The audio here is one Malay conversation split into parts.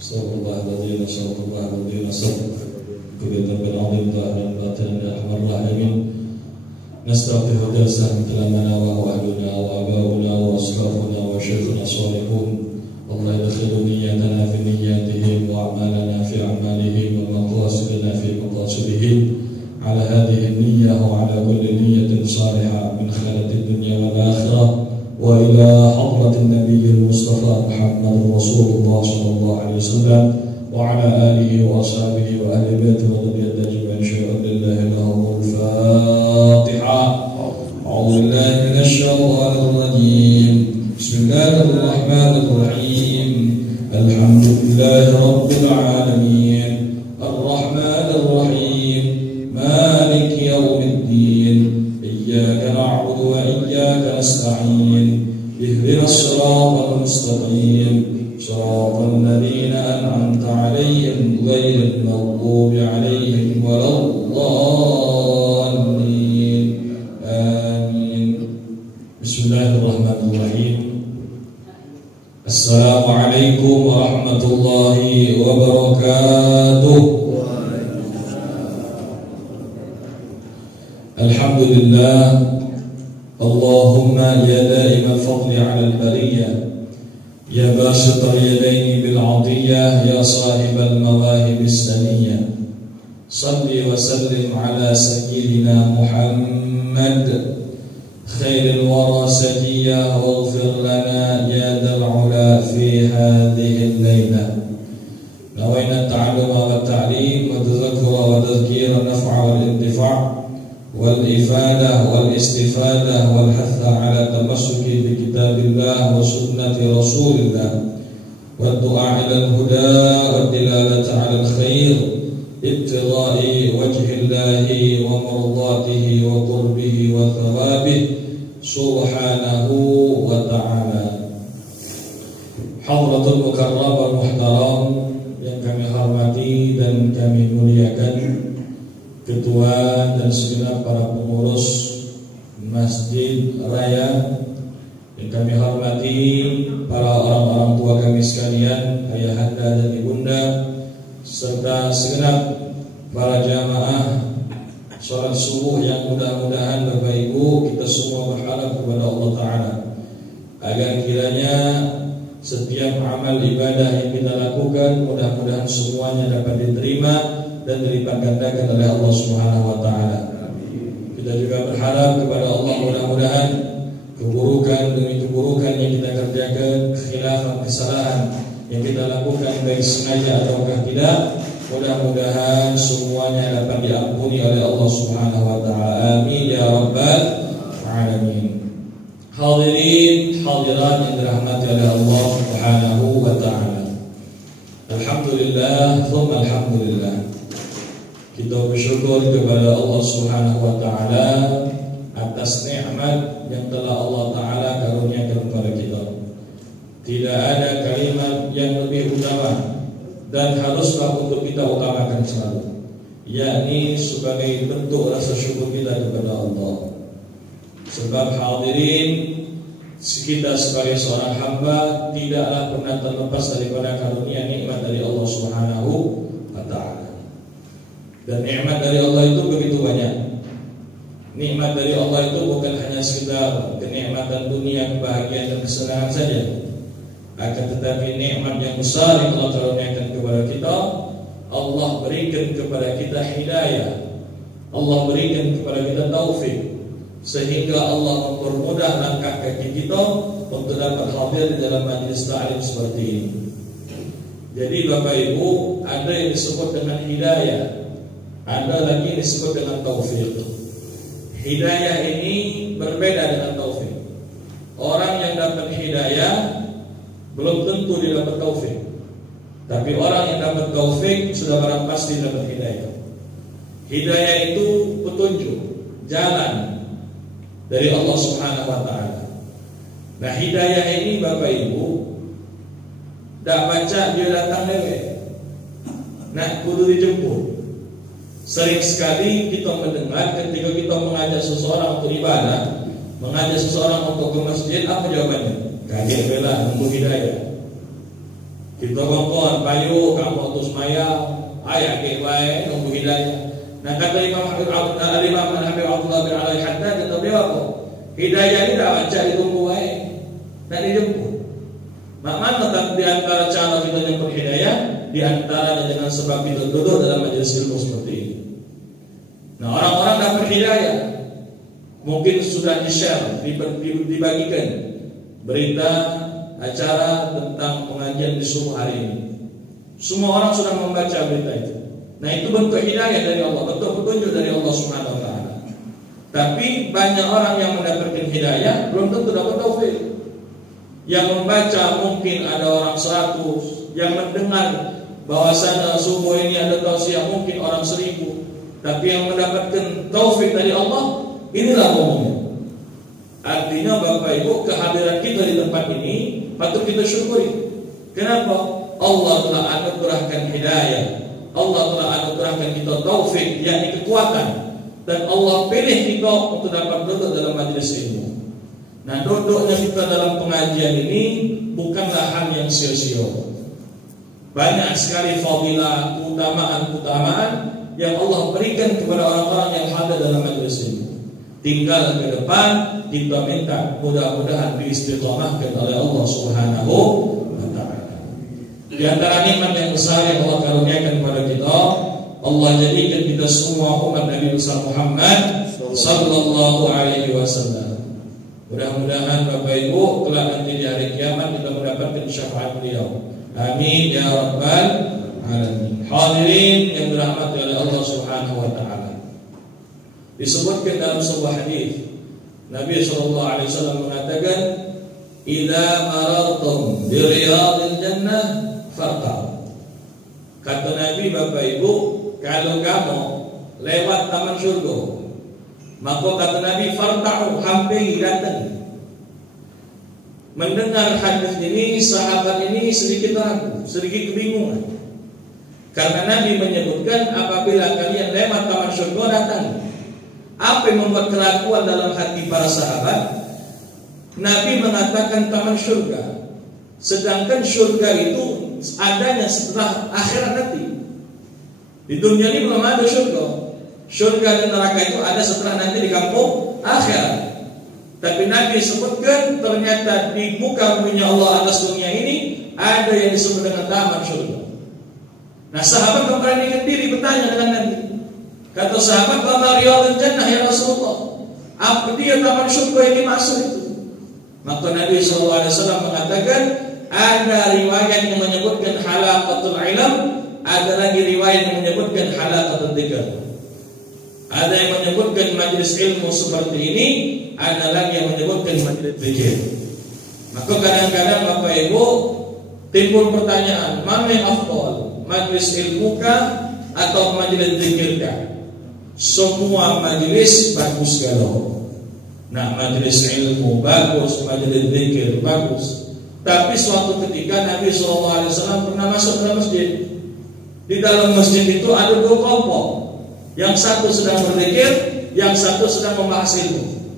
Astagfirullahaladzim, astagfirullahaladzim, astagfirullahaladzim. Kulli dhanbin 'azim zahiran batinan ya arhamar rahimin. Nastaghfiru darsan kalamana wa ahluna wa abauna wa ashrafuna wa syekhuna salihun. Allah yadkhilu niyyatana fi niyyatihim wa a'malana fi a'malihim wa maqasidana fi maqasidihim. Ala hadhihi an-niyyah wa ala kulli niyyatin salihah min khairatid dunya wal akhirah. Wa ila hadratin nabiyil mustafa Muhammadur Rasulullah sallallahu alaihi wasallam wa ala alihi wa ashabihi wa ahli baiti wa dhurriyyati ajma'in. Syuhadallahi lahumul Fatiha. A'udzu billahi minasy syaithanir rajim. Bismillahir rahmanir rahim. Alhamdulillahi rabbil alamin. Arrahmanir rahim. Maliki yaumiddin. Iyyaka na'budu wa iyyaka nasta'in. Ihdinas siratal mustaqim. Siratal ladzina an'amta 'alaihim ghairil maghdubi 'alaihim waladdallin. Amin. Bismillahirrahmanirrahim. Assalamualaikum warahmatullahi wabarakatuh. Alhamdulillah. Allahumma ya da'imal fadli 'alal bariyah, ya basital yadaini bil 'atiyah, ya sahibal mawahibis saniyah. Salli wa sallim ala sayyidina Muhammad khairil wara sadiyah, waghfir lana ya dal 'ula fi hadhihi al-lailah. Nawayna ta'alluma wa ta'lim wa tadhakkura wa tadhkira naf'a wal intifa' والإفادة والاستفادة والحث على تمسك بكتاب الله وسنة رسول الله والدعاء إلى الهدى والدلالة على الخير ابتغاء وجه الله ومرضاته وقربه وثوابه سبحانه وتعالى. Hadratul Mukarram wal Muhtaram yang kami hormati dan kami muliakan, Ketua dan segenap para pengurus Masjid Raya yang kami hormati, para orang-orang tua kami sekalian, ayahanda dan ibunda, serta segenap para jamaah sholat subuh yang mudah-mudahan Bapak Ibu kita semua berharap kepada Allah Ta'ala agar kiranya setiap amal ibadah yang kita lakukan mudah-mudahan semuanya dapat diterima dan dilipat gandakan oleh Allah Subhanahu wa taala. Kita juga berharap kepada Allah mudah-mudahan keburukan demi keburukan yang kita kerjakan, kekhilafan, kesalahan yang kita lakukan baik sengaja ataukah tidak, mudah-mudahan semuanya dapat diampuni oleh Allah Subhanahu wa taala. Amin ya rabbal alamin. Hadirin hadirat yang dirahmati oleh Allah Subhanahu wa taala. Alhamdulillah, thumma alhamdulillah. Kita bersyukur kepada Allah Subhanahu wa taala atas nikmat yang telah Allah taala karuniakan kepada kita. Tidak ada kalimat yang lebih utama dan haruslah untuk kita utamakan selalu, yakni sebagai bentuk rasa syukur kita kepada Allah. Sebab hadirin, kita sebagai seorang hamba tidaklah pernah terlepas daripada karunia nikmat dari Allah Subhanahu wa taala. Dan nikmat dari Allah itu begitu banyak. Nikmat dari Allah itu bukan hanya sekedar kenikmatan dunia, kebahagiaan dan kesenangan saja, akan tetapi nikmat yang besar yang Allah karuniakan kepada kita, Allah berikan kepada kita hidayah, Allah berikan kepada kita taufik, sehingga Allah mempermudah langkah kaki kita untuk dapat hadir di dalam majlis ta'lim seperti ini. Jadi Bapak Ibu, ada yang disebut dengan hidayah, ada lagi yang disebut dengan taufik. Hidayah ini berbeda dengan taufik. Orang yang dapat hidayah belum tentu dia dapat taufik, tapi orang yang dapat taufik sudah barang pasti dapat hidayah. Hidayah itu petunjuk, jalan dari Allah Subhanahu wa taala. Nah, hidayah ini Bapak Ibu dak baca dia datang dewe. Nah, kudu dijemput. Sering sekali kita mendengar ketika kita mengajak seseorang untuk ibadah, mengajak seseorang untuk ke masjid, apa jawabannya? Kaget bela nunggu hidayah. Kita ngomong payu kamu terus maya ayah ke bae nunggu hidayah. Nah kata Imam Habib Abdullah bin Alwi Haddad kata beliau apa? Hidayah ini dah baca itu bae dan dijemput. Mana tak di antara cara kita jemput hidayah di antara dengan sebab kita duduk dalam majelis ilmu seperti ini. Nah orang-orang dapat hidayah mungkin sudah di-share, dibagikan berita acara tentang pengajian di subuh hari ini. Semua orang sudah membaca berita itu. Nah itu bentuk hidayah dari Allah, bentuk petunjuk dari Allah Subhanahu wa taala. Tapi banyak orang yang mendapatkan hidayah belum tentu dapat taufik. Yang membaca mungkin ada orang 100, yang mendengar bahwasanya subuh ini ada tausiah mungkin orang 1000. Tapi yang mendapatkan taufik dari Allah, inilah umumnya. Artinya Bapak Ibu, kehadiran kita di tempat ini patut kita syukuri. Kenapa? Allah telah anugerahkan hidayah, Allah telah anugerahkan kita taufik, yakni kekuatan, dan Allah pilih kita untuk dapat duduk dalam majelis ilmu. Nah, duduknya kita dalam pengajian ini bukanlah hal yang sia-sia. Banyak sekali fadilah, keutamaan yang Allah berikan kepada orang-orang yang hadir dalam majelis ilmu. Tinggal ke depan kita minta mudah-mudahan diistiqamahkan oleh Allah Subhanahu wa taala. Di antara nikmat yang besar yang Allah karuniakan kepada kita, Allah jadikan kita semua umat Nabi besar Muhammad sallallahu alaihi wasallam. Mudah-mudahan Bapak Ibu kelak nanti di hari kiamat kita mendapatkan syafaat beliau. Amin ya rabbal alamin. Hadirin yang dirahmati oleh Allah Subhanahu wa taala. Disebutkan dalam sebuah hadis Nabi SAW mengatakan, "Idza marartum bi riyadil jannah farta'u." Kata Nabi, Bapak Ibu, kalau kamu lewat taman surga, maka kata Nabi, farta'u, hampiri, datang. Mendengar hadis ini, sahabat ini sedikit ragu, sedikit kebingungan. Karena Nabi menyebutkan apabila kalian lewat taman surga, datang. Apa yang membuat keraguan dalam hati para sahabat? Nabi mengatakan taman surga, sedangkan surga itu adanya setelah akhirat nanti. Di dunia ini belum ada surga. Surga dan neraka itu ada setelah nanti di kampung akhirat. Tapi Nabi sebutkan ternyata di muka bumi Allah atas dunia ini ada yang disebut dengan taman surga. Nah sahabat memberanikan diri bertanya dengan Nabi. Kata sahabat, "Wa riyadul jannah ya Rasulullah?" Apa dia taman surga ini maksud itu? Maka Nabi SAW mengatakan ada riwayat yang menyebutkan halaqatul ilm, ada lagi riwayat yang menyebutkan halaqatul dzikr. Ada yang menyebutkan majelis ilmu seperti ini, ada lagi yang menyebutkan majelis dzikir. Maka kadang-kadang Bapak Ibu timbul pertanyaan, mana yang afdal? Majelis ilmu kah atau majelis dzikir kah? Semua majelis bagus kalau. Nah, majelis ilmu bagus, majelis dzikir bagus. Tapi suatu ketika Nabi SAW pernah masuk dalam masjid. Di dalam masjid itu ada 2 kelompok. Yang satu sedang berzikir, yang satu sedang membahas ilmu.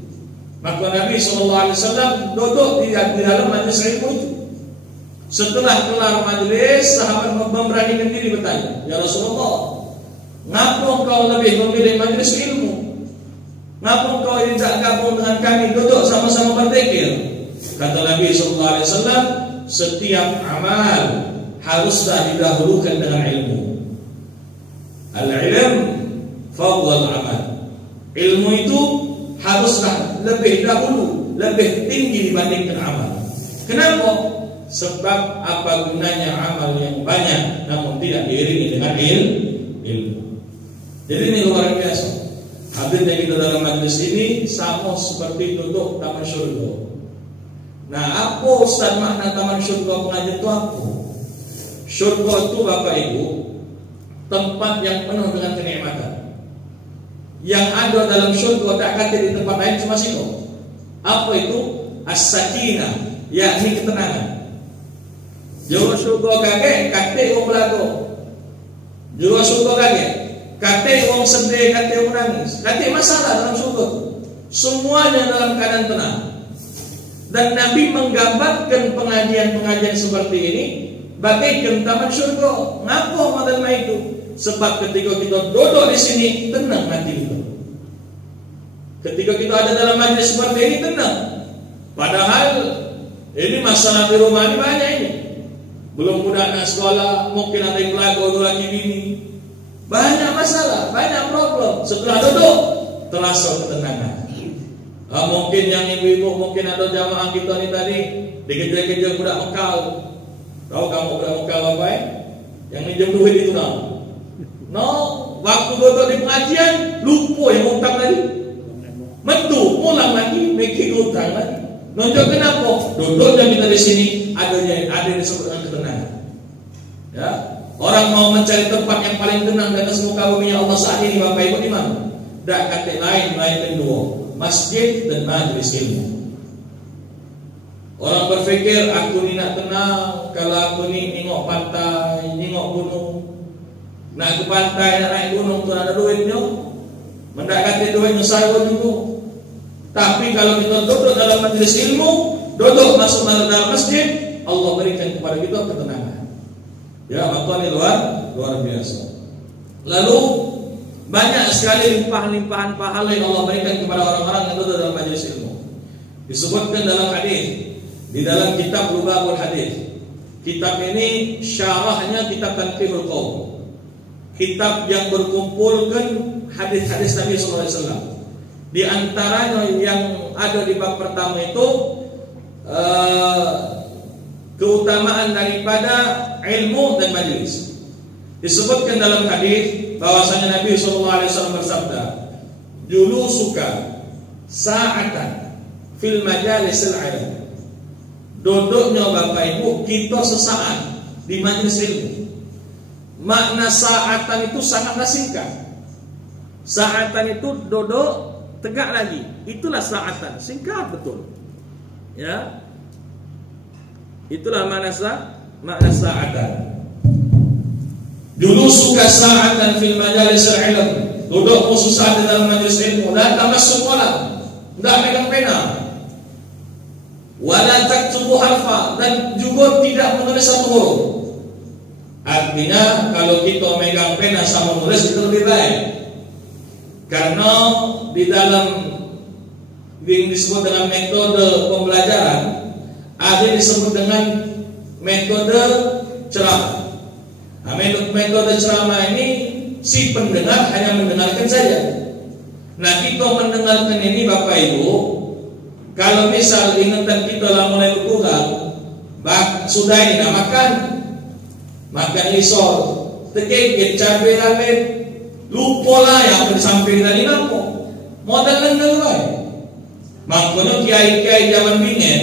Maka Nabi SAW duduk di dalam majelis ilmu itu. Setelah kelar majelis, sahabat memberanikan diri bertanya, "Ya Rasulullah, ngapa kau lebih memilih majelis ilmu? Ngapa kau tidak gabung dengan kami duduk sama-sama berzikir?" Kata Nabi SAW, setiap amal haruslah didahulukan dengan ilmu. Al-ilm fadlul amal. Ilmu itu haruslah lebih dahulu, lebih tinggi dibandingkan amal. Kenapa? Sebab apa gunanya amal yang banyak namun tidak diiringi dengan ilmu. Jadi ini luar biasa. Hadirnya kita dalam majlis ini sama seperti duduk taman surga. Nah, apa Ustaz makna taman surga pengajian itu apa? Surga itu Bapak Ibu tempat yang penuh dengan kenikmatan. Yang ada dalam surga tak kata di tempat lain cuma situ. Apa itu? As-sakinah, yakni ketenangan. Jauh surga kakek, kakek orang belago. Jauh surga kakek, kakek orang sedih, kakek orang nangis. Kakek masalah dalam surga. Semuanya dalam keadaan tenang. Dan Nabi menggambarkan pengajian-pengajian seperti ini bagaikan taman syurga. Ngapa model itu? Sebab ketika kita duduk di sini tenang hati kita. Ketika kita ada dalam majlis seperti ini tenang. Padahal ini masalah di rumah ini banyak ini. Belum mudah anak sekolah, mungkin ada yang lagu lagi bini. Banyak masalah, banyak problem. Setelah duduk terasa ketenangan. Mungkin yang ibu-ibu, mungkin ada jamaah kita ini tadi dikejar-kejar budak mekal. Tahu kamu budak mekal apa ya? Yang minjem duit itu tahu? No, waktu duduk di pengajian lupa yang utang tadi. Mentu, pulang lagi, mikir utang lagi. Nunjuk kenapa? Duduknya kita di sini ada yang disebut dengan ketenangan. Ya, orang mau mencari tempat yang paling tenang di atas muka bumi Allah saat ini, Bapak Ibu, di mana? Tak kata lain melainkan dua, masjid dan majlis ilmu. Orang berfikir aku ni nak tenang kalau aku ni tengok pantai, tengok gunung. Nak ke pantai, nak naik gunung tu ada duitnya. Mendak kata duitnya saya juga. Tapi kalau kita duduk dalam majlis ilmu, duduk masuk dalam masjid, Allah berikan kepada kita ketenangan. Ya, maka ini luar biasa. Lalu banyak sekali limpahan-limpahan pahala yang Allah berikan kepada orang-orang yang duduk dalam majlis ilmu. Disebutkan dalam hadis, di dalam kitab Lubabul Hadis. Kitab ini syarahnya kitab Tanqihul Qaul. Kitab yang berkumpulkan hadis-hadis Nabi SAW. Di antaranya yang ada di bab pertama itu keutamaan daripada ilmu dan majlis. Disebutkan dalam hadis bahwasanya Nabi SAW bersabda, "Julusuka sa'atan fil majalisil ilm." Duduknya Bapak Ibu kita sesaat di majlis ilmu. Makna sa'atan itu sangatlah singkat. Sa'atan itu duduk tegak lagi, itulah sa'atan, singkat betul. Ya, itulah makna sa'atan. Dulu suka sa'atan fil majalis al-ilm, duduk khusus di dalam majlis ilmu, la tamassu qalam, enggak pegang pena, wala taktubu harfa, dan juga tidak menulis satu huruf. Artinya kalau kita megang pena sama menulis itu lebih baik. Karena di dalam yang disebut dengan metode pembelajaran ada disebut dengan metode ceramah. Nah, metode ceramah ini si pendengar hanya mendengarkan saja. Nah, kita mendengarkan ini Bapak Ibu, kalau misal ingatan kita lah mulai berkurang, sudah ini makan risol, tegek cabai rawit, lupa lah yang bersamping tadi nampak modal lengan baik. Makanya kiai-kiai zaman bingen,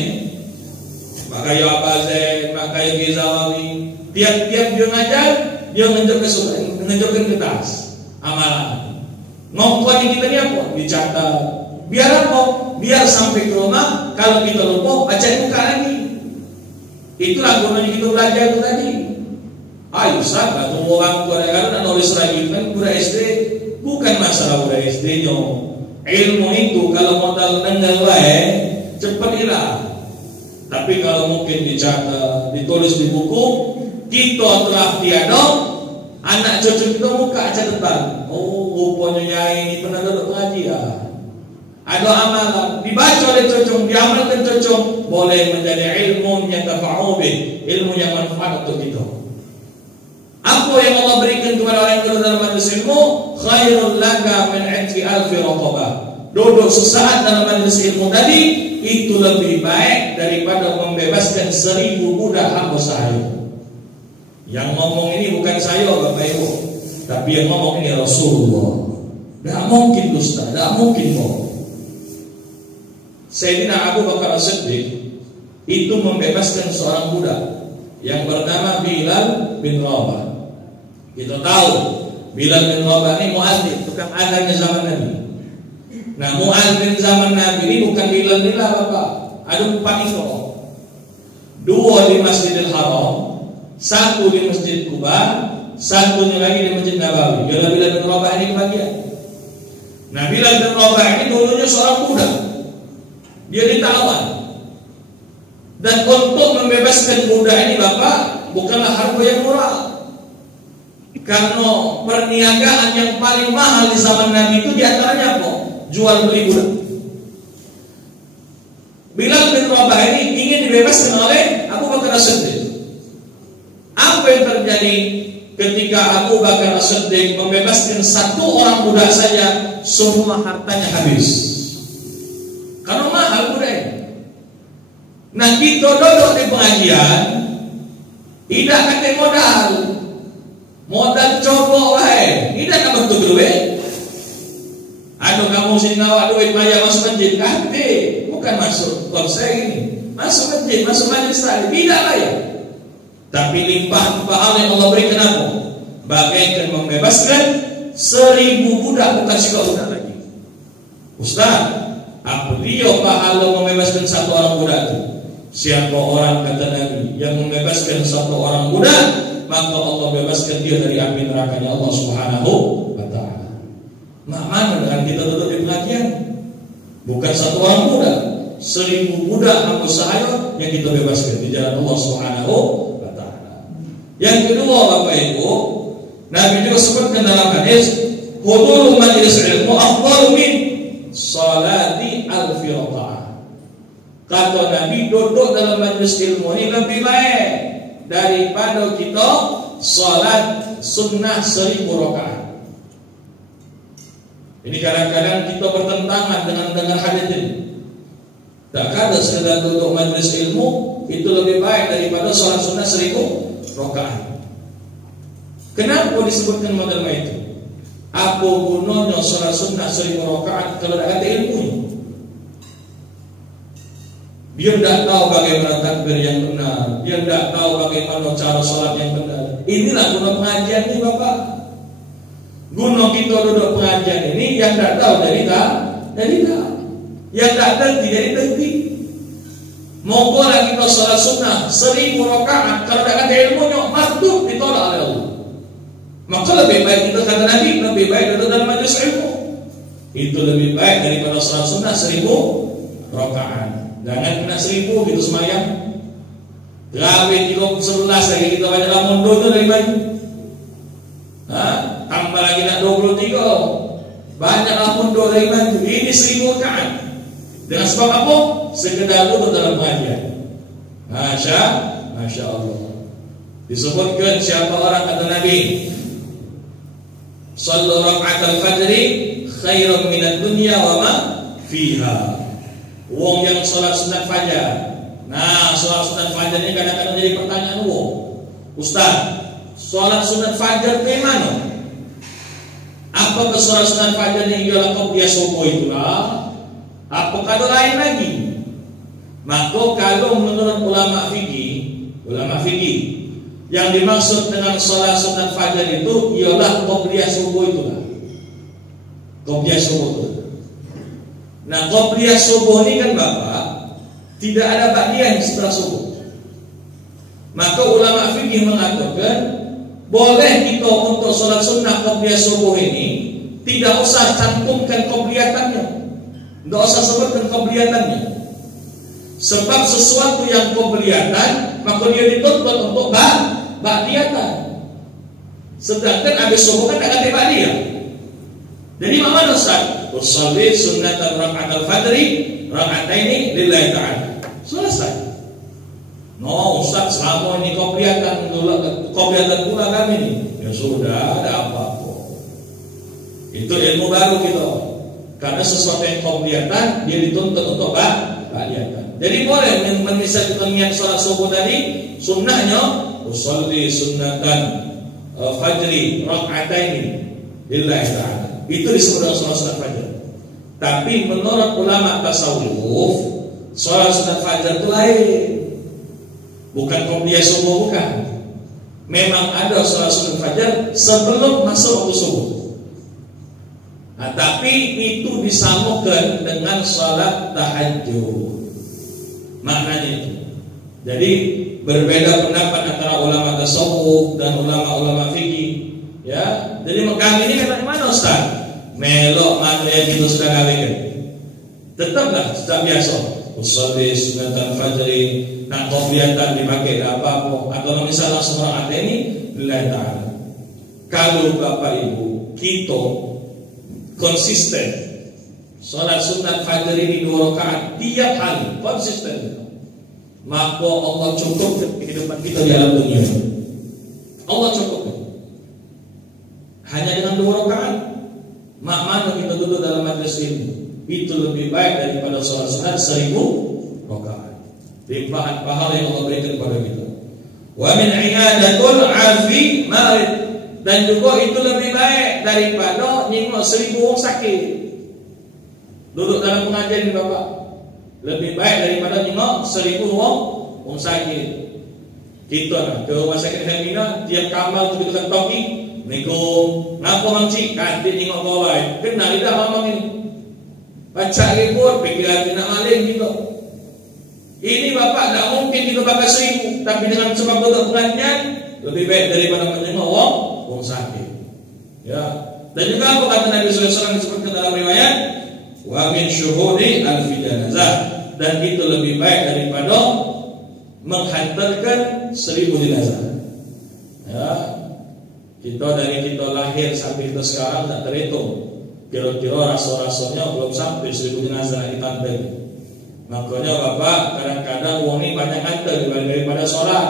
makanya Abah Zain, makanya Gizawawi, tiap-tiap dia ngajar, dia menunjukkan kertas amalan. Ngomongin kita ni apa? Dicatat. Biar apa? Biar sampai ke rumah, kalau kita lupa baca buka lagi. Itulah gunanya kita belajar itu tadi. Ayo Ustaz, kalau orang tua nak nulis lagi kan budak SD, bukan masalah budak SD-nya. Ilmu itu kalau modal dengar cepat hilang. Tapi kalau mungkin dicatat, ditulis di buku, kita telah tiada, anak cucu kita buka catatan. Oh, rupanya nyai ini pernah duduk pengajian. Ada amalan, dibaca oleh cucu, diamalkan cucu, boleh menjadi ilmu yang tafa'u bih, ilmu yang manfaat untuk kita. Apa yang Allah berikan kepada orang yang duduk dalam majlis ilmu? Khairul laka min 'itfi alfi raqabah. Duduk sesaat dalam majlis ilmu tadi itu lebih baik daripada membebaskan 1000 budak hamba sahaya. Yang ngomong ini bukan saya Bapak Ibu, tapi yang ngomong ini Rasulullah. Tidak mungkin dusta, tidak mungkin bohong. Sayyidina Abu Bakar As-Siddiq itu membebaskan seorang budak yang bernama Bilal bin Rabah. Kita tahu Bilal bin Rabah ini muadzin, tukang adzannya zaman Nabi. Nah, muadzin zaman Nabi ini bukan Bilal Bapak. Ada 4 itu. 2 di Masjidil Haram, 1 di Masjid Kuba, 1 lagi di Masjid Nabawi. Bilal bin Rabah ini kebagian. Nah, Bilal bin Rabah ini dulunya seorang budak. Dia ditawan. Dan untuk membebaskan budak ini Bapak, bukanlah harga yang murah. Karena perniagaan yang paling mahal di zaman Nabi itu diantaranya apa? Jual beli budak. Bilal bin Rabah ini ingin dibebaskan oleh Abu Bakar As-Siddiq. Apa yang terjadi ketika Abu Bakar As-Siddiq membebaskan satu orang budak saja, semua hartanya habis. Karena mahal budaknya. Nah, kita duduk di pengajian, tidak kata modal coba wae, tidak nak bentuk duit. Aduh, kamu sini ngawak duit maya masuk masjid, kate, bukan masuk konser ini, masuk masjid, masuk majlis taklim, tidak bayar. Tapi limpahan pahala yang Allah berikan apa? Bagaikan membebaskan 1000 budak, bukan juga budak lagi. Ustaz, apa dia pahala membebaskan satu orang budak itu? Siapa orang, kata Nabi, yang membebaskan satu orang budak, maka Allah bebaskan dia dari api nerakanya Allah Subhanahu wa ta'ala. Nah, mana dengan kita duduk di pengajian? Bukan satu orang budak, 1000 budak hamba sahaya yang kita bebaskan di jalan Allah Subhanahu wa ta'ala. Yang kedua, Bapak Ibu, Nabi juga sebutkan dalam hadis, hudul majlis ilmu afdalu min salati alfi raka'ah. Kata Nabi, duduk dalam majlis ilmu ini lebih baik daripada kita salat sunnah 1000 rakaat. Ini kadang-kadang kita bertentangan dengan hadis ini. Tak ada sekedar duduk majlis ilmu itu lebih baik daripada salat sunnah 1000 rakaat. Kenapa disebutkan model itu? Apa gunanya salat sunnah 1000 rakaat kalau tak ada ilmunya? Dia tidak tahu bagaimana takbir yang benar, dia tidak tahu bagaimana cara salat yang benar. Inilah guna pengajian ini, Bapak. Guna kita duduk pengajian ini, yang tidak tahu dari tak, yang tak terti dari terti. Moga kita salat sunnah 1000 rakaat, kalau tidak ada ilmunya, patut ditolak oleh Allah. Maka lebih baik kita, kata Nabi, lebih baik duduk dalam majlis ilmu. Itu lebih baik daripada salat sunnah 1000 rakaat. Jangan kena 1000 gitu semayang. Terawih 11 lagi kita baca lamun dodo dari baju. Tambah lagi nak 23. Banyak lamun dodo dari baju. Ini 1000 rakaat. Dengan sebab apa? Sekedar duduk dalam pengajian. Masya Allah. Disebutkan siapa orang, kata Nabi, sallu raka'at al-fajri khairun minad dunya wa ma fiha. Wong yang sholat sunat fajar. Nah, sholat sunat fajar ini kadang-kadang jadi pertanyaan wong. Ustaz, sholat sunat fajar itu mana? Apa ke sholat sunat fajar ini ialah qobliyah subuh itulah? Apa kado lain lagi? Maka kalau menurut ulama fikih, yang dimaksud dengan sholat sunat fajar itu ialah qobliyah subuh itulah. Qobliyah subuh itu. Nah, qobliyah subuh ini kan Bapak, tidak ada ba'diyah setelah subuh. Maka ulama fikih mengatakan boleh kita untuk sholat sunnah qobliyah subuh ini tidak usah cantumkan qobliyatannya, tidak usah sebutkan qobliyatannya. Sebab sesuatu yang qobliyatan maka dia dituntut untuk ba'diyatan. Sedangkan habis subuh kan tak ada ba'diyah. Jadi mana Ustaz? Usolli sunnatan raka'at al-fajri raka'ataini lillahi ta'ala. Selesai. No, Ustaz, selama ini qobliyatan pula kami ini. Ya sudah, ada apa-apa. Itu ilmu baru gitu. Karena sesuatu yang qobliyatan dia dituntut untuk ba'diyatan. Jadi boleh memisahkan niat salat subuh tadi, sunnahnya usolli sunnatan fajri raka'ataini lillahi ta'ala. Itu disebut dengan sholat sunat fajar. Tapi menurut ulama tasawuf, sholat sunat fajar itu lain. Bukan qobliyah subuh, bukan. Memang ada sholat sunat fajar sebelum masuk waktu subuh. Nah, tapi itu disamakan dengan sholat tahajud. Maknanya itu. Jadi berbeda pendapat antara ulama tasawuf dan ulama-ulama fikih. Ya, jadi kami ini kata mana Ustaz? Melok maghrib itu sudah kawin. Tetaplah sudah biasa. usolli sunatan fajri, nak qobliyatan dipakai apa-apa, atau misalnya seorang ini lillahi ta'ala. Kalau Bapak Ibu kita konsisten salat sunat fajr ini 2 rakaat tiap hari konsisten, maka Allah cukup kehidupan kita di alam dunia. Allah cukup hanya dengan 2 rakaat. Mak mana kita duduk dalam majlis ini, itu lebih baik daripada salat sunat 1000 rakaat. Limpahan pahala yang Allah berikan kepada kita. Wa min iyadatul afi marid, dan juga itu lebih baik daripada nyengok 1000 orang sakit. Duduk dalam pengajian ini Bapak, lebih baik daripada nyengok 1000 orang sakit. Kita ke rumah sakit Hermina, tiap kamal tu kita topi, Assalamualaikum, ngapa mancik? Kantin nyengok bawah, kenal dah mamang ini. Baca report, fikir lagi nak maling kita. Ini Bapak tak mungkin kita pakai 1000, tapi dengan sebab duduk pengajian lebih baik daripada menyengok orang sakit. Ya. Dan juga apa kata Nabi SAW disebutkan dalam riwayat, wa min syuhudi alfi janazah, dan itu lebih baik daripada menghantarkan 1000 jenazah. Ya. Dari kita lahir sampai kita sekarang tak terhitung. Kira-kira rasa-rasanya belum sampai 1000 jenazah yang dihantar. Makanya Bapak kadang-kadang uang ini banyak hantar daripada sholat,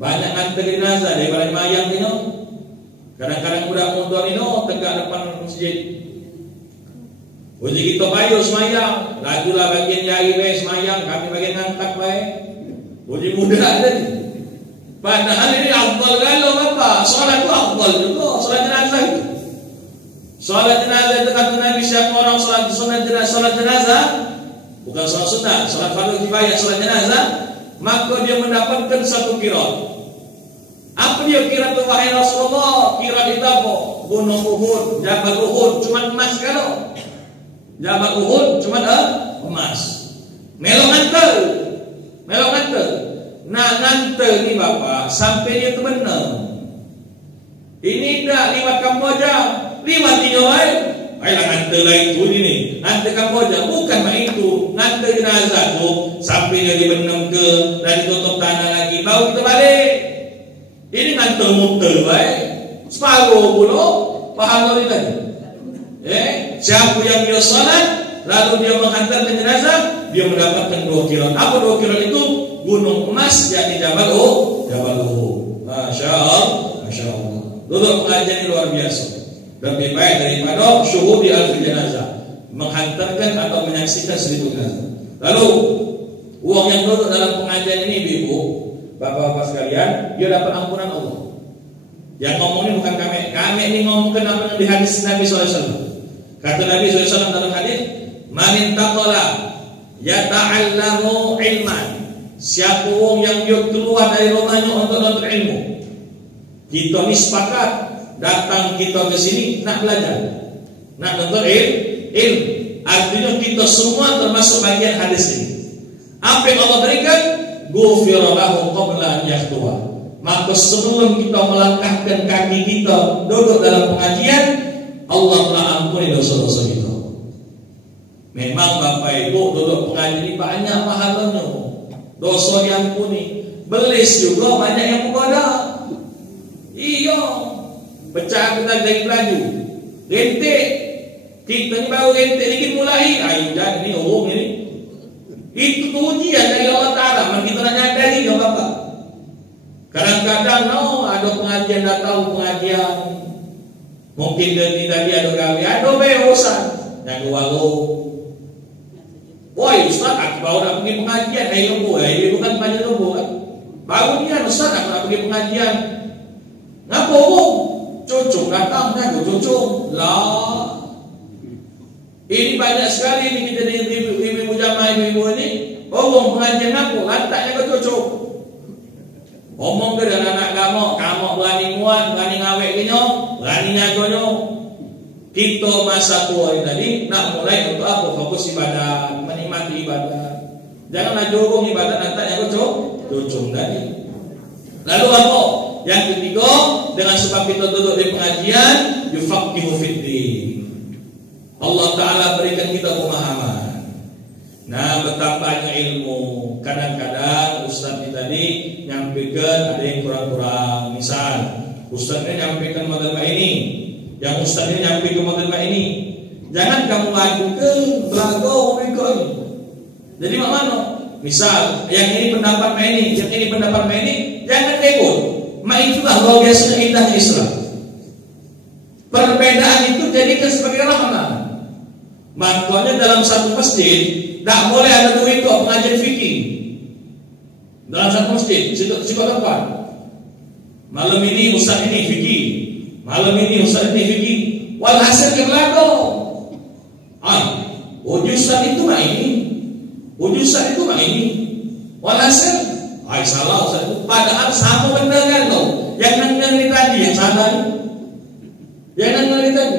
banyak hantar jenazah daripada mayang ini. Kadang-kadang budak motor ini tegak depan masjid. Uji kita bayu semayang, lajulah bagian jari baik semayang, kami bagian ngantak baik. Uji muda tadi. Padahal ini afdal kalau Bapak, sholat itu afdal juga, sholat jenazah itu. Sholat jenazah itu kata Nabi, siapa orang sholat jenazah, bukan sholat sunat, sholat fardu kifayah, sholat jenazah, maka dia mendapatkan 1 qirat. Apa dia qirat itu wahai Rasulullah? Qirat itu apa? Gunung Uhud, Jabal Uhud, cuma emas kalau. Jabal Uhud cuma emas. Melok ngantel. Nak ngantel ni Bapak sampai dia tu benar. Ini tak lewat Kamboja, lewat Tinjauan. Ayolah ngantel lah itu ini. Ngantel Kamboja bukan main itu. Ngantel jenazah tu sampai dia dibenam ke, dan ditutup tanah lagi, baru kita balik. Ini ngantel muter baik. Separuh pula pahala ni tadi. Siapa yang dia salat lalu dia menghantarkan jenazah, dia mendapatkan 2 qirat. Apa 2 qirat itu? Gunung emas, yakni Jabal Uhud. Masya Allah. Duduk pengajian ini luar biasa. Lebih baik daripada syuhudi alfi jenazah, menghantarkan atau menyaksikan 1000 jenazah. Lalu uang yang duduk dalam pengajian ini, ibu, bapak-bapak sekalian, dia dapat ampunan Allah. Yang ngomong ini bukan kami. Kami ini ngomongkan apa yang di hadis Nabi SAW. Kata Nabi SAW dalam hadis, "Man taqala yata'allamu ilman." Siapa orang yang dia keluar dari rumahnya untuk menuntut ilmu. Kita ni sepakat datang kita ke sini nak belajar, nak menuntut ilmu. Artinya kita semua termasuk bagian hadis ini. Apa yang Allah berikan? Ghufira lahu qabla an yakhtuwa. Maka sebelum kita melangkahkan kaki kita duduk dalam pengajian, Allah telah ampuni dosa-dosa kita. Memang Bapak Ibu duduk pengajian ini banyak pahalanya, dosa diampuni. Belis juga banyak yang menggoda. Iya, pecah kita dari pelaju, rentik. Kita ni baru rentik dikit mulai. Ayo jangan ni orang ini. Itu ujian dari Allah Ta'ala. Memang kita nak nyadari ya Bapak. Kadang-kadang ada pengajian, datang pengajian, mungkin dari tadi ada gawe, ada berusan, jaga warung. Woi Ustaz, aku baru nak pergi pengajian. Dia bukan pengajian lembu kan? Baru dia Ustaz, aku nak pergi pengajian. Ngapa orang? Cucuk datang kan? Cucuk lah. Ini banyak sekali ni kita di ibu-ibu jamaah ibu-ibu ni. Orang pengajian apa? Lantaknya ke cucuk. Omong ke dengan anak kamu berani muat, berani ngawek kenyo, berani nyagonyo. Kita masa tua ini tadi nak mulai untuk apa? Fokus ibadah, menikmati ibadah. Janganlah jogong ibadah nanti yang cucuk tadi. Lalu apa? Yang ketiga, dengan sebab kita duduk di pengajian, yufaqihu fiddin. Allah Ta'ala berikan kita pemahaman. Nah, bertambahnya ilmu. Kadang-kadang ustaz ini tadi nyampaikan ada yang kurang-kurang. Misal, ustaz ini nyampaikan model ini, yang ustaz ini nyampaikan model ini. Jangan kamu adukan belago mikir. Jadi mana? Misal, yang ini pendapat ini, yang ini pendapat ini, jangan ikut. Itulah luar biasa indah Islam. Perbedaan itu jadikan sebagai rahmat. Makanya dalam satu masjid tak boleh ada duit kok pengajian fikih. Dalam satu masjid, situ tempat. Malam ini ustaz ini fikih, malam ini ustaz ini fikih. Walhasil ke belakang. Ustaz itu mah ini, ustaz itu mah ini. Walhasil, salah ustaz itu. Padahal sama benda kan loh. Yang nangis tadi yang salah. Yang nangis tadi.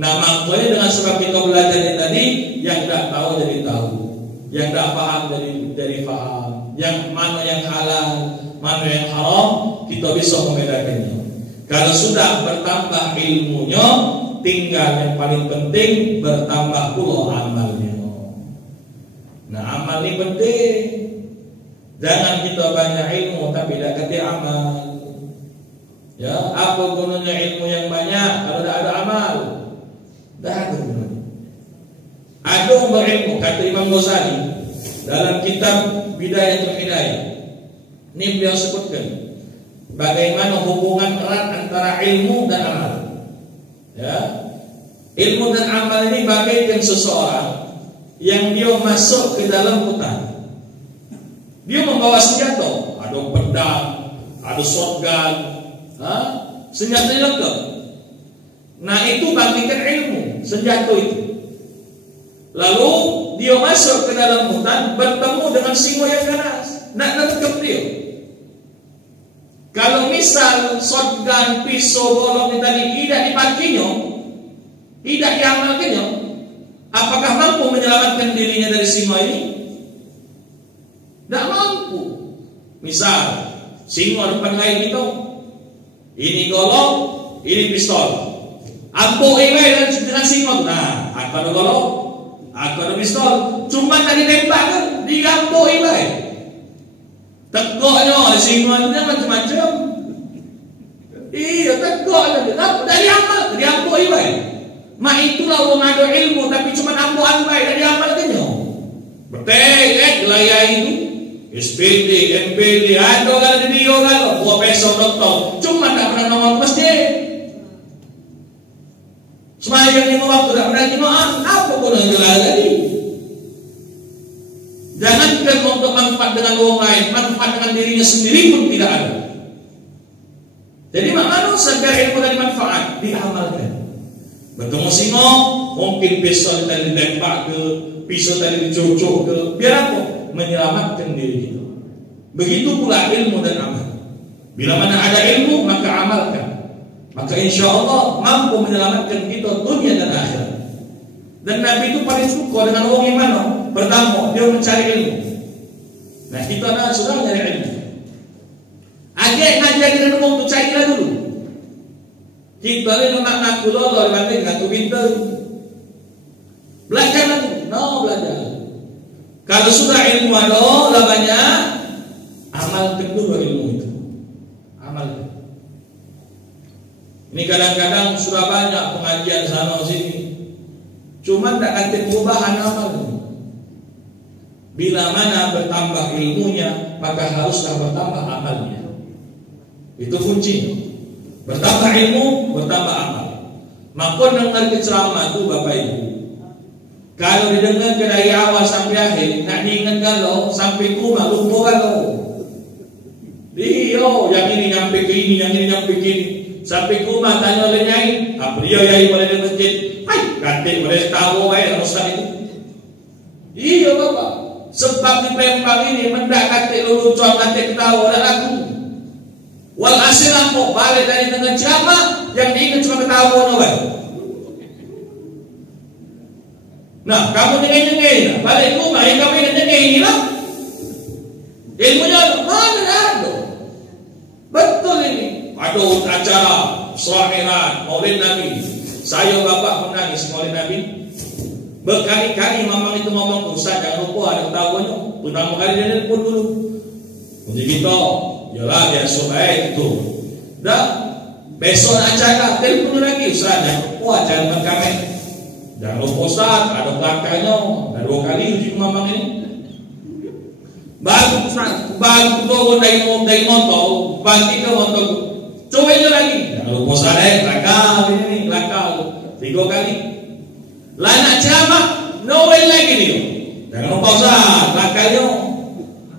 Nah, makanya dengan sebab kita belajar ini tadi, yang tak tahu jadi tahu, yang tak paham jadi paham, yang mana yang halal, mana yang haram, kita bisa membedakannya. Kalau sudah bertambah ilmunya, tinggal yang paling penting bertambah pula amalnya. Nah, amal ini penting. Jangan kita banyak ilmu tapi tidak kerti amal. Ya, apa gunanya ilmu yang banyak kalau tidak ada amal? Tidak ada gunanya. Ada berilmu, kata Imam Ghazali dalam kitab Bidayatul Hidayah. Ini beliau sebutkan bagaimana hubungan erat antara ilmu dan amal. Ya, ilmu dan amal ini bagaikan seseorang yang dia masuk ke dalam hutan. Dia membawa senjata, ada pedang, ada shotgun, senjata lengkap. Nah, itu bagikan ilmu, senjata itu. Lalu dia masuk ke dalam hutan, bertemu dengan singa yang ganas, nak nangkap dia. Kalau misal shotgun, pisau, golok tadi tidak dipakinya, tidak diamalkannya, apakah mampu menyelamatkan dirinya dari singa ini? Tidak mampu. Misal singa depan lain itu, ini golok, ini pistol. Ambo dengan singa. Nah, aku ada golok, aku ada pistol. Cuma tadi tembak kan, diambo tegoknya singa itu macam-macam. Iya, tegoknya. Dari amal, diambo Mak itulah orang ada ilmu tapi cuma ambo-ambo dari amal kenyo. Betul, gelaya itu. SPD, MPD, ada kalau di dia kalau profesor doktor, cuma tak pernah nongol masjid. Semayang 5 waktu tak pernah jemaah, apa gunanya gelaya tadi? Jangankan untuk manfaat dengan orang lain, manfaat dengan dirinya sendiri pun tidak ada. Jadi maknanya segar ilmu dari manfaat diamalkan. Bertemu singo, mungkin pisau tadi ditembak ke, pisau tadi dicucuk ke, biar apa? Menyelamatkan diri kita. Begitu pula ilmu dan amal. Bila mana ada ilmu maka amalkan, maka insya Allah mampu menyelamatkan kita dunia dan akhirat. Dan Nabi itu paling suka dengan orang yang mana? Pertama dia mencari ilmu. Nah kita sudah mencari ilmu. Ajak ngajar dengan orang itu carilah dulu. Kita ni nak ngaku lolo dibanding ngaku pintar. Belajar lagi, belajar. Kalau sudah ilmu ada, lah banyak, amalkan dulu ilmu itu. Amalkan. Ini kadang-kadang sudah banyak pengajian sana sini, cuma tak ada perubahan amal. Bila mana bertambah ilmunya, maka haruslah bertambah amalnya. Itu kunci. Bertambah ilmu, bertambah amal. Maka dengar ceramah itu Bapak Ibu, kalau didengar dari awal sampai akhir, nak diingat galau sampai ke rumah lupa galau. Dia yang ini nyampe ke ini, yang ini nyampe ke ini. Sampai ke rumah tanya oleh nyai, apa dia yai pada di masjid? Hai, ganti boleh tahu ustaz itu. Iya Bapak, sebab di Palembang ini mendak kata lelucon kata ketawa dan aku. Walhasil aku balik dari tengah ceramah yang diingat cuma ketawa nawan. Nah, kamu nyengih-nyengih, balik rumah yang kamu nyengih ini lah. Ilmunya mana ada? Betul ini. Ada acara Selahiran Maulid Nabi. Saya Bapak menangis Maulid Nabi. Berkali-kali mamang itu ngomong, Ustaz jangan lupa ada tahunya. Pertama kali dia nelpon dulu. Untuk kita, yalah biasa baik itu. Dah, besok nak acara, telpon lagi, Ustaz jangan lupa jangan kami. Jangan lupa Ustaz, ada belakangnya. Dah 2 kali uji ke mamang ini. Baru turun dari motor, bangkit ke motor, coba itu lagi. Jangan lupa Ustaz, kelakar ini, kelakar. 3 kali. Lah nak ceramah, Noel lagi dia. Jangan lupa Ustaz, lakarnya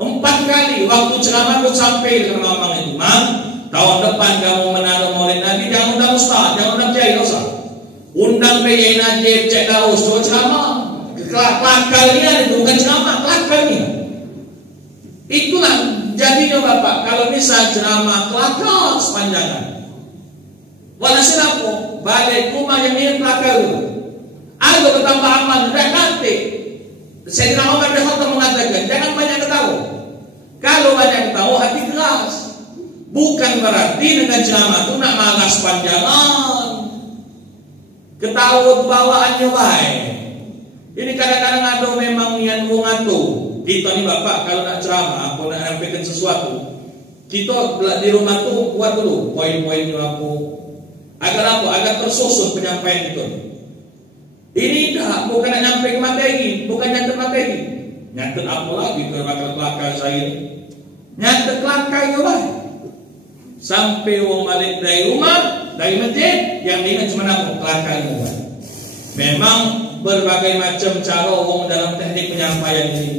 4 kali waktu ceramah tu sampai ke mamang itu. Mam, tahun depan kamu menaruh maulid Nabi, jangan undang Ustaz, jangan undang Kiai Ustaz. Undang Kiai Najib, Cik Daus, coba ceramah. Lakarnya itu bukan ceramah, lakarnya. Itulah jadinya Bapak, kalau misal ceramah kelakar sepanjangan. Walhasil apa? Balik rumah yang ini kelakar dulu. Ada bertambah aman, tidak nanti. Sayyidina Umar bin Khattab mengatakan, jangan banyak ketawa. Kalau banyak ketawa, hati keras. Bukan berarti dengan ceramah itu nak marah sepanjangan. Ketawa bawaannya baik. Ini kadang-kadang ada memang niat mengatur. Kita ni Bapak, kalau nak ceramah, kalau nak nyampaikan sesuatu, kita di rumah tu buat dulu poin-poinnya apa. Agar apa? Agar tersusun penyampaian kita. Ini dah bukan nak nyampe ke materi, bukan nyantet materi. Nyantet apa lagi ke kelakar saya? Nyantet kelakar ke lah. Sampai orang balik dari rumah, dari masjid, yang diingat cuma apa? Kelakar ke lah. Memang berbagai macam cara orang dalam teknik penyampaian ini.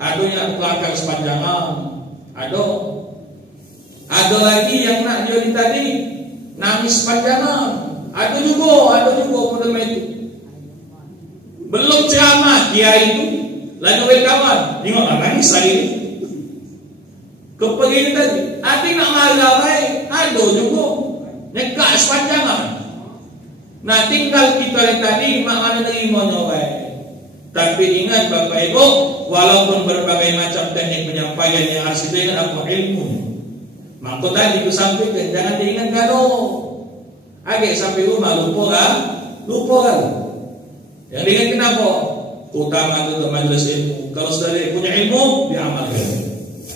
Ada yang nak kelakar sepanjangan, ada lagi yang nak jadi tadi nangis sepanjangan. Ada juga model itu. Belum ceramah kiai itu, lalu kawan, tengoklah nangis lagi. Kepegini tadi, ada nak marah baik, ada juga nekak sepanjangan. Nah tinggal kita tadi mak mana nerimanya baik. Tapi ingat Bapak Ibu, walaupun berbagai macam teknik penyampaian yang harus itu ingat apa ilmu. Maka tadi aku sampaikan, jangan diingat gaduh. Agak sampai rumah lupa kan? Yang diingat kenapa? Utama itu majelis ilmu. Kalau sudah punya ilmu, diamalkan.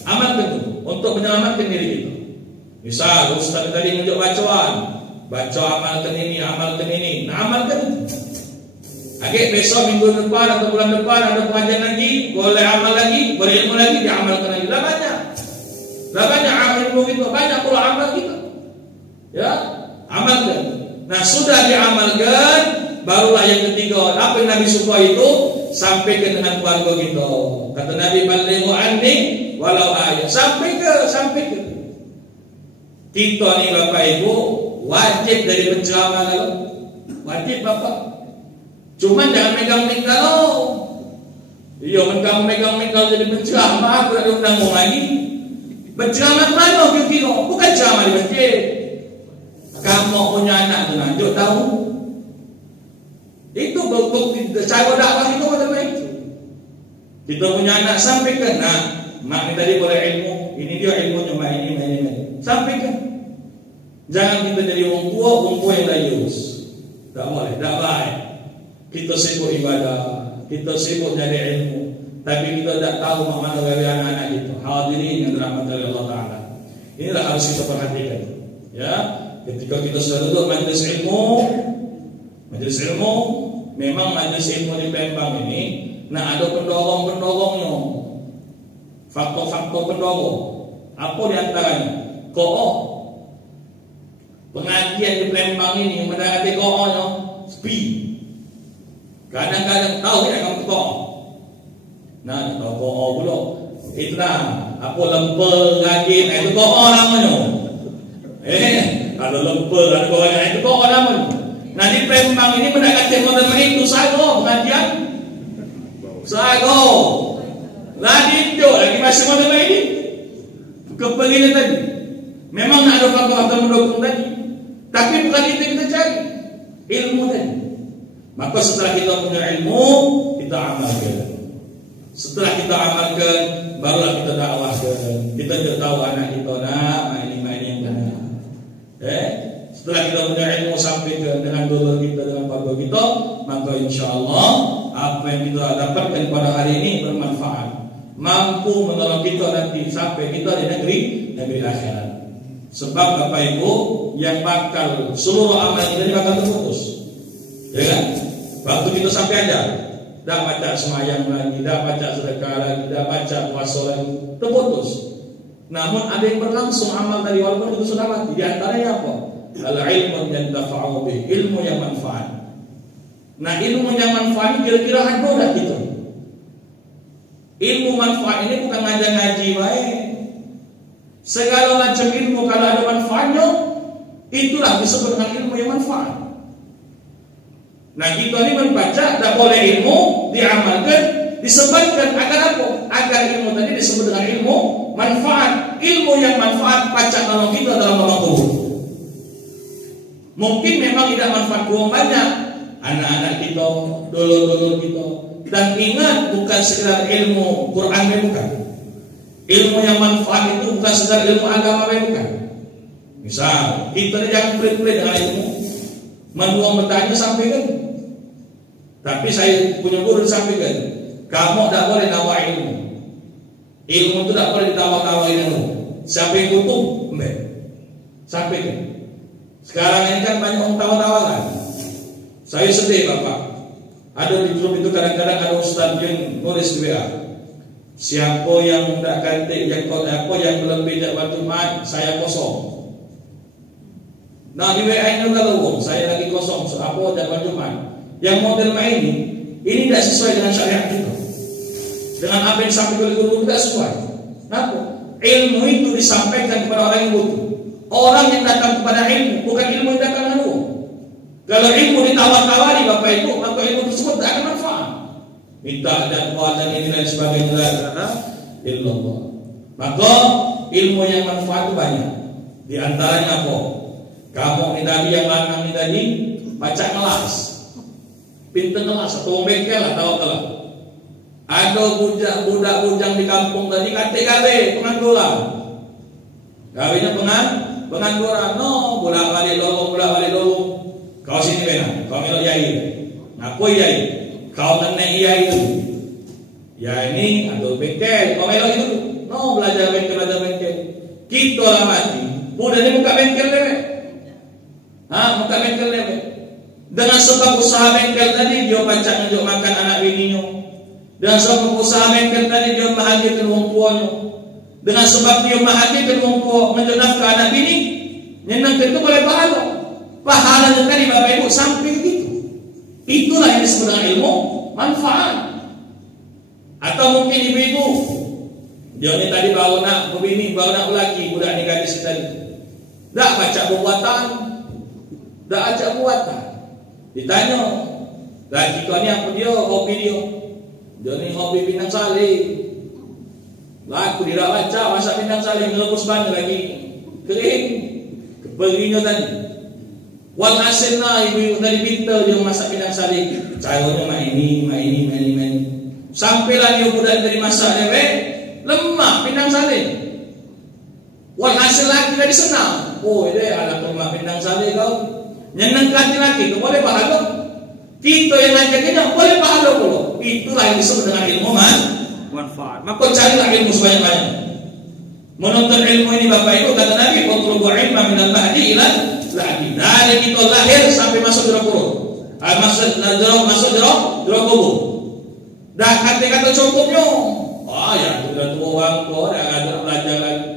Amalkan itu untuk menyelamatkan diri kita. Misal Ustaz tadi menunjuk bacaan, baca amalkan ini. Nah amalkan itu. Agak besok minggu depan atau bulan depan ada pengajian lagi, boleh amal lagi, berilmu lagi, diamalkan lagi. Lah banyak ilmu kita, banyak pula amal kita. Ya. Amalkan. Nah sudah diamalkan, barulah yang ketiga. Apa yang Nabi suka itu sampaikan dengan keluarga kita. Kata Nabi, balighu anni walau ayat. Sampaikan. Kita ni Bapak Ibu wajib dari penceramah kalau wajib Bapak. Cuma jangan megang-megang. Iya, kamu megang-megang jadi penceramah, tidak diundang lagi. Penceramah mana kira-kira? Bukan ceramah di masjid. Kamu punya anak lanjut tahu. Itu bentuk cara dakwah itu adalah itu. Kita punya anak sampaikan. Nah, mak ni tadi boleh ilmu. Ini dia ilmunya mak ini. Sampaikan. Jangan kita jadi orang tua yang dayus. Tak boleh, tak baik. Kita sibuk ibadah, kita sibuk nyari ilmu, tapi kita tak tahu mana dari anak-anak itu. Hadirin yang dirahmati oleh Allah Taala. Inilah harus kita perhatikan. Ya. Ketika kita sudah duduk majelis ilmu, memang majelis ilmu di Palembang ini, nah ada pendorong-pendorongnya, faktor-faktor pendorong. Apa di antaranya? Pengajian di Palembang ini mendapati ko'onya sepi. Kadang-kadang tahu tidak kamu ko'o. Nah, tahu ko'o pula. Itulah apa lemper lagi, itu ko'o namanya. Kalau lemper ada banyak itu kok orang. Nah di Palembang ini mendekati model itu sago pengajian. Sago. Lagi itu lagi masih model ini. Kepengin tadi. Memang ada faktor-faktor mendukung tadi. Tapi bukan itu kita cari. Ilmu tadi. Maka setelah kita punya ilmu, kita amalkan. Setelah kita amalkan, barulah kita dakwahkan. Kita sudah tahu anak kita ini yang benar. Setelah kita punya ilmu sampai dengan dulur kita, dengan keluarga kita, maka insya Allah apa yang kita dapatkan pada hari ini bermanfaat, mampu menolong kita nanti sampai kita di negeri akhirat. Sebab Bapak Ibu, yang bakal seluruh amal kita ini bakal terputus, ya kan? Waktu kita sampai aja, dah baca semayang lagi, dah baca sedekah lagi, dah baca puasa lagi, terputus. Namun ada yang berlangsung amal tadi walaupun itu sudah mati. Di antaranya apa? Al-ilmu yang tafa'u bih, ilmu yang manfaat. Nah, ilmu yang manfaat ini kira-kira ada dah gitu. Ilmu manfaat ini bukan ngaji baik. Segala macam ilmu kalau ada manfaatnya, itulah disebut dengan ilmu yang manfaat. Nah, kita ini membaca, tak boleh ilmu diamalkan, disebabkan agar apa? Agar ilmu tadi disebut dengan ilmu manfaat. Ilmu yang manfaat pacak nolong kita dalam nolong tubuh. Mungkin memang tidak manfaat uang banyak, anak-anak kita, dulur-dulur kita. Dan ingat, bukan sekedar ilmu Quran, bukan. Ilmu yang manfaat itu bukan sekedar ilmu agama, bukan. Misal, kita jangan pelit-pelit dengan ilmu. Menuang bertanya sampaikan. Tapi saya punya guru sampaikan, kamu tak boleh tawa ilmu. Ilmu itu tak boleh ditawa-tawa ilmu. Siapa yang kutuk? Sampaikan. Sekarang ini kan banyak orang tawa-tawa kan. Saya sedih Bapak. Ada di grup itu kadang-kadang ada ustaz yang nulis di WA. Siapa yang tak kantik, apa yang lebih dari waktu mat, saya kosong. Nah di WA ini kalau saya lagi kosong, apa dan Jumat. Yang model main ini tidak sesuai dengan syariat kita. Dengan apa yang disampaikan oleh guru tidak sesuai. Kenapa? Ilmu itu disampaikan kepada orang yang butuh. Orang yang datang kepada ilmu, bukan ilmu yang datang dengan uang. Kalau ilmu ditawar-tawari Bapak Ibu, maka ilmu tersebut tidak akan manfaat. Minta dan kuat dan ini dan sebagainya karena ilmu. Maka ilmu yang manfaat itu banyak. Di antaranya apa? Kamu ini tadi yang lanang ini tadi baca kelas, pinter kelas atau bengkel atau apa? Ada budak bujang di kampung tadi kate pengangguran. Kawinnya pengangguran, no bolak balik lolong. Kau sini benar, kau melok yai, ngaku yai, kau nenek yai itu. Ya ini atau bengkel, kau melok itu, no belajar bengkel. Kita lah mati, budak ini buka bengkel lewat. Buka bengkel lewat. Dengan sebab usaha bengkel tadi dia pacak ngejok makan anak bininya. Dengan sebab usaha bengkel tadi dia bahagiakan orang tuanya. Dengan sebab dia bahagiakan orang tua ngejok nafkah anak bini, nyenangkan itu boleh pahala. Pahalanya tadi Bapak Ibu sampai gitu. Itulah yang disebut dengan ilmu manfaat. Atau mungkin ibu-ibu dia ni tadi bawa nak berbini, bawa nak lelaki, budak ni gadis tadi. Tak baca buatan. Tak ajak buatan. Ditanya, lagi kau ni apa dia, hobi dia? Dia ni hobi pinang salih. Laku dia tak baca, masak pinang salih, ngelepus banyak lagi. Kering. Keperginya tadi. Walhasil lah ibu-ibu tadi pintar dia masak pinang salih. Caranya main ini. Sampailah dia budak dari masak lewek, lemah pinang salih. Walhasil lagi tadi senang. Oh ini anak lemah pinang salih kau. Nyenangkan laki itu boleh pahala. Kita yang ngajaknya boleh pahala pula. Itulah yang disebut dengan ilmu manfaat. Maka carilah ilmu sebanyak-banyak. Menuntut ilmu ini Bapak Ibu kata Nabi, "Utlubu ilma minal mahdi ila lahdi." Dari kita lahir sampai masuk dalam perut. Masuk dalam kubur. Dah kata-kata cukupnya. Ya sudah tua orang tua dah ada belajar lagi.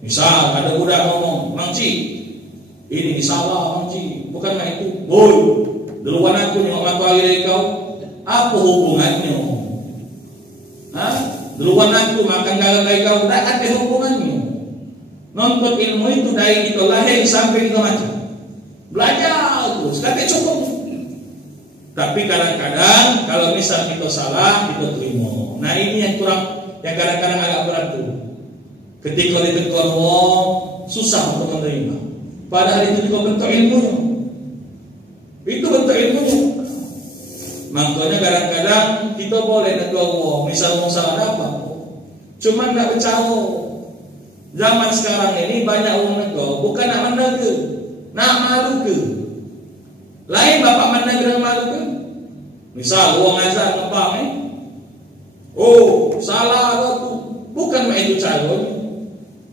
Misal ada budak ngomong, "Mangci, ini salah Mangci, bukan itu." Boy, duluan aku nyok aku dari kau. Apa hubungannya? Duluan aku makan gagal dari kau, tak ada hubungannya. Nuntut ilmu itu dari kita lahir sampai kita mati. Belajar terus, kata cukup. Tapi kadang-kadang kalau misal kita salah, kita terima. Nah ini yang kadang-kadang agak berat tuh. Ketika ditegur susah untuk menerima. Padahal itu juga bentuk ilmunya. Itu bentuk ilmunya. Makanya kadang-kadang kita boleh negur, misal mau salah apa, cuma nggak bercanda. Zaman sekarang ini banyak orang negur, bukan nak menegur, nak malu ke? Lain bapak menegur dan malu ke? Misal uang azan ngepang oh salah atau bukan mah itu calon.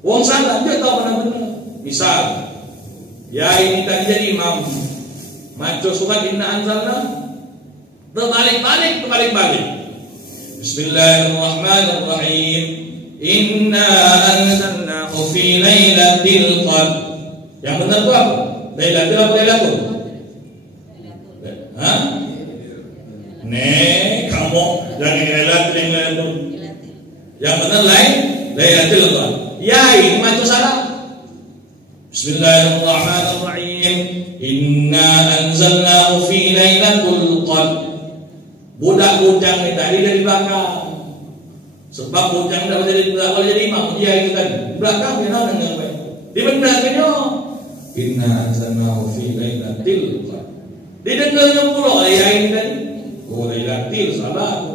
Uang salah dia tahu benar-benar. Misal ya ini tadi jadi imam maco surat inna anzalna terbalik-balik. Bismillahirrahmanirrahim. Inna anzalnahu fi lailatul qadr. Yang benar itu apa? Lailatul apa lailatul? Hah? Kamu jangan lailatul. Yang benar lailatul qadr. Ya ini macam salah. Bismillahirrahmanirrahim. Inna anzalnahu fi lailatul qadr. Budak bujang ni tadi dari belakang. Sebab bujang dah jadi belakang jadi imam dia itu tadi. Belakang dia nak dengan baik. Dibenarkannya. Inna anzalnahu fi lailatul qadr. Didengarnya pula ayat ini tadi. Oh lailatul salah.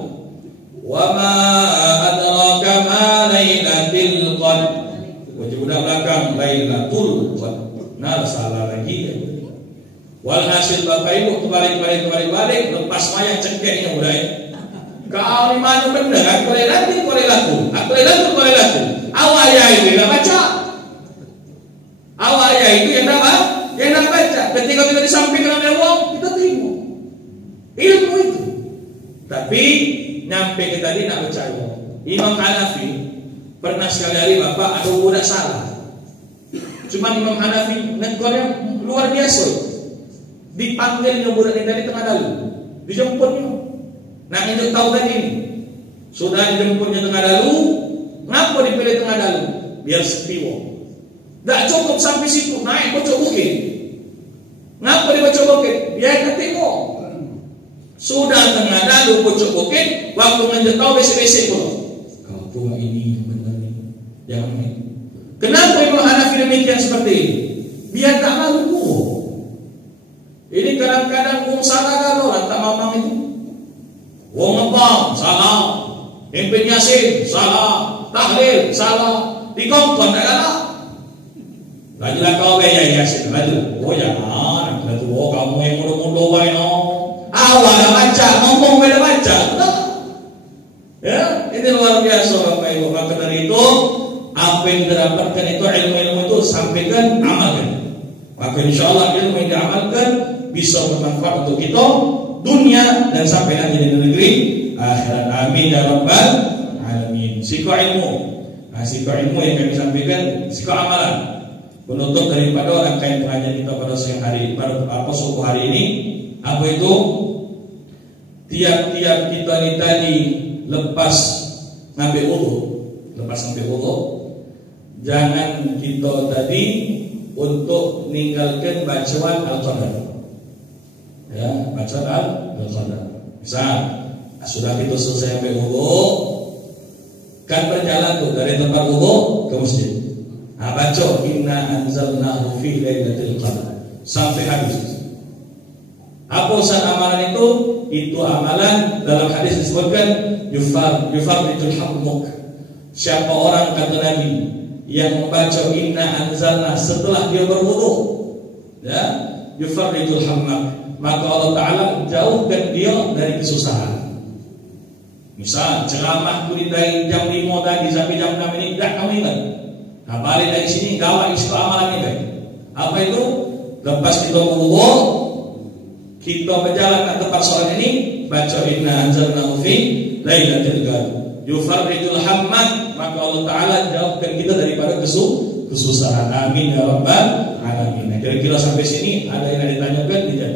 Wa ma adraka ma lailatul qadr. Wajib budak belakang lailatul qadr. Nah salah lagi. Walhasil bapak ibu kebalik lepas mayat cengkehnya budaya. Kau ni mana benda? Aku lelaku. Awal ayat itu yang dah baca. Awal ayat itu yang dah baca. Ketika kita disampaikan oleh Allah, kita terima ilmu itu. Tapi nyampe kita tadi nak percaya. Imam Hanafi pernah sekali bapak ada budak salah. Cuma Imam Hanafi negor yang luar biasa. Dipanggilnya budak ini dari tengah dalu, dijemputnya. Nah ini tahu tadi ini sudah dijemputnya tengah dalu. Ngapa dipilih tengah dalu? Biar sepi wong. Tak cukup sampai situ, naik pojok bukit. Ngapa di pojok bukit? Biar kita tengok. Sudah tengah dalu pojok bukit, waktu menjentau besek-besek pula. Kau cuma ini benar ini, jangan ini. Kenapa Imam Hanafi demikian seperti ini? Biar tak malu. Ini kadang-kadang wong salah kalau tak mamang itu. Wong ngepang salah, mimpin yasin salah, tahlil salah, dikongkon tak kalah. Lajulah kau bayar yasin laju. Oh jangan, laju kamu yang mudah-mudah wae no. Awal dah baca, ngomong dah baca. Ya, ini luar biasa Bapak Ibu. Maka dari itu apa yang didapatkan itu ilmu-ilmu itu sampaikan, amalkan. Maka insyaallah ilmu yang diamalkan bisa bermanfaat untuk kita dunia dan sampai nanti di negeri akhirat. Amin ya rabbal alamin. Sikap ilmu, sikap ilmu yang kami sampaikan, sikap amalan. Penutup daripada rangkaian pengajian kita pada siang hari, pada subuh hari ini, apa itu? Tiap-tiap kita ini tadi lepas ngambil wudu, jangan kita tadi untuk meninggalkan bacaan Al-Qadar. Ya, bacaan Al-Qadar. Misal, sudah kita selesai ambil wudu, kan berjalan tuh dari tempat wudu ke masjid. Nah, baca inna anzalnahu fi lailatul qadar sampai habis. Apa usaha amalan itu? Itu amalan dalam hadis disebutkan yufarrijul hammuk. Siapa orang kata Nabi yang membaca inna anzalna setelah dia berwudu, ya, yufarrijul hammak, maka Allah Ta'ala jauhkan dia dari kesusahan. Misal ceramah ku dari jam 5 tadi sampai jam 6 ini dah kamu ingat. Nah balik dari sini gawat istiq amalan ini. Apa itu? Lepas kita berwudu, kita berjalan ke tempat sholat ini, baca inna anzalnahu fi lailatul qadar yufarrijul hammak, maka Allah Ta'ala jauhkan kita daripada kesusahan. Amin ya rabbal alamin. Kira-kira sampai sini ada yang ditanyakan? Tidak.